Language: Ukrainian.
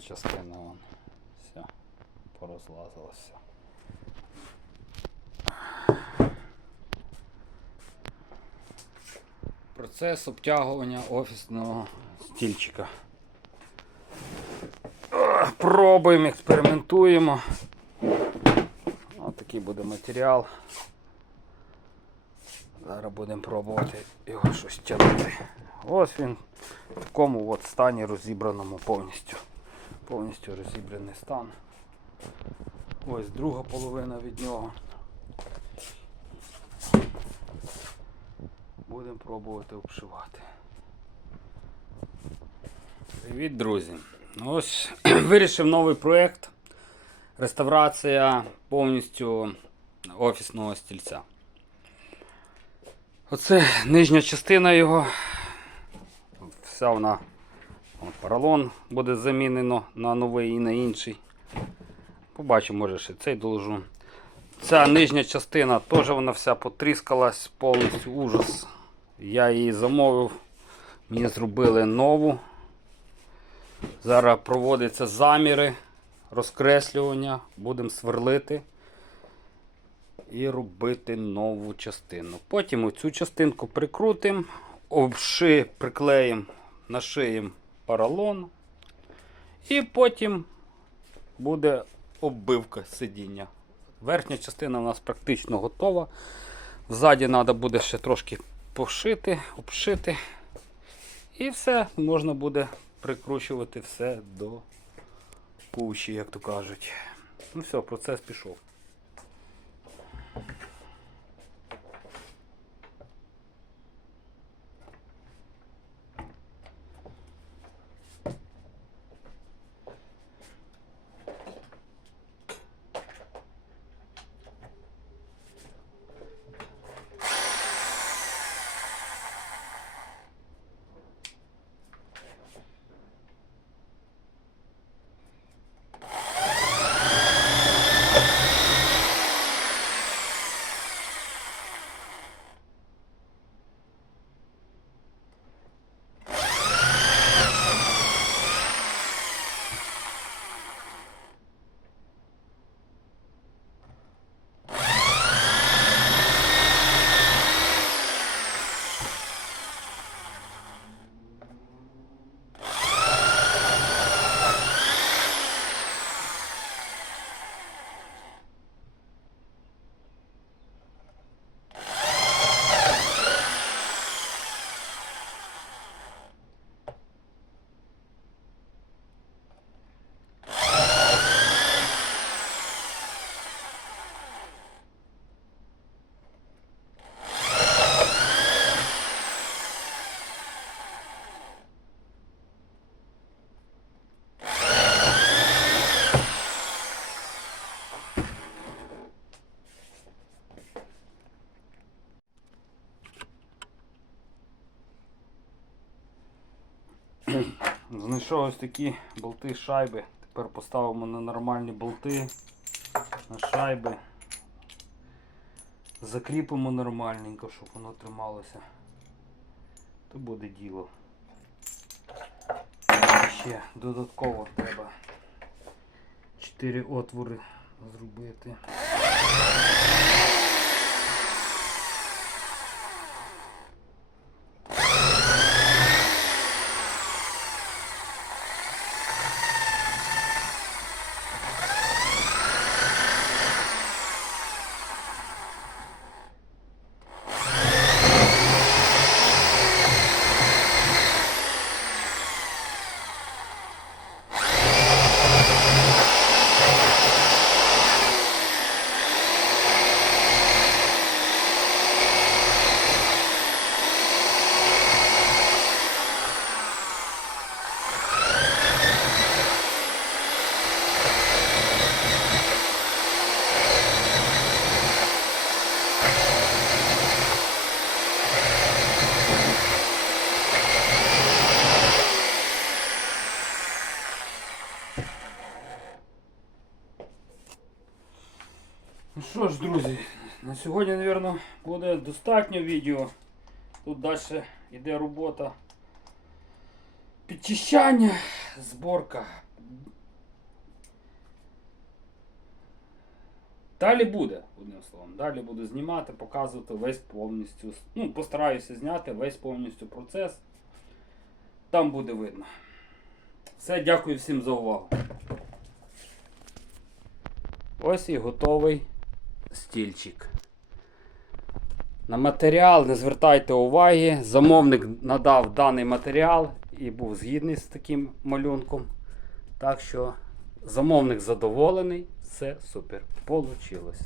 частина вон. Все, порозлазилося. Процес обтягування офісного стільчика. Пробуємо, експериментуємо. Ось такий буде матеріал. Зараз будемо пробувати його щось тягнути. Ось він в такому от стані розібраному повністю. Повністю розібраний стан. Ось друга половина від нього. Будемо пробувати обшивати. Привіт, друзі! Ось вирішив новий проєкт. Реставрація повністю офісного стільця. Оце нижня частина його. Вся вона поролон буде замінено на новий і на інший. Побачимо, може ще цей доложу. Ця нижня частина теж вона вся потріскалась, повністю ужас. Я її замовив. Мені зробили нову. Зараз проводяться заміри, розкреслювання, будемо сверлити і робити нову частину. Потім оцю частинку прикрутимо, обши, приклеїмо, нашиємо поролон. І потім буде оббивка сидіння. Верхня частина у нас практично готова. Ззаді треба буде ще трошки пошити, обшити. І все, можна буде прикручувати все до кущі, як то кажуть. Ну все, процес пішов. Знайшов ось такі болти шайби. Тепер поставимо на нормальні болти, на шайби. Закріпимо нормальненько, щоб воно трималося. То буде діло. Ще додатково треба 4 отвори зробити. Ну що ж, друзі, на сьогодні, мабуть, буде достатньо відео. Тут далі йде робота підчищання, зборка. Далі буде, одним словом. Далі буду знімати, показувати весь повністю. Ну, постараюся зняти весь повністю процес. Там буде видно. Все, дякую всім за увагу. Ось і готовий стільчик. На матеріал не звертайте уваги. Замовник надав даний матеріал і був згідний з таким малюнком. Так що замовник задоволений, все супер. Получилось.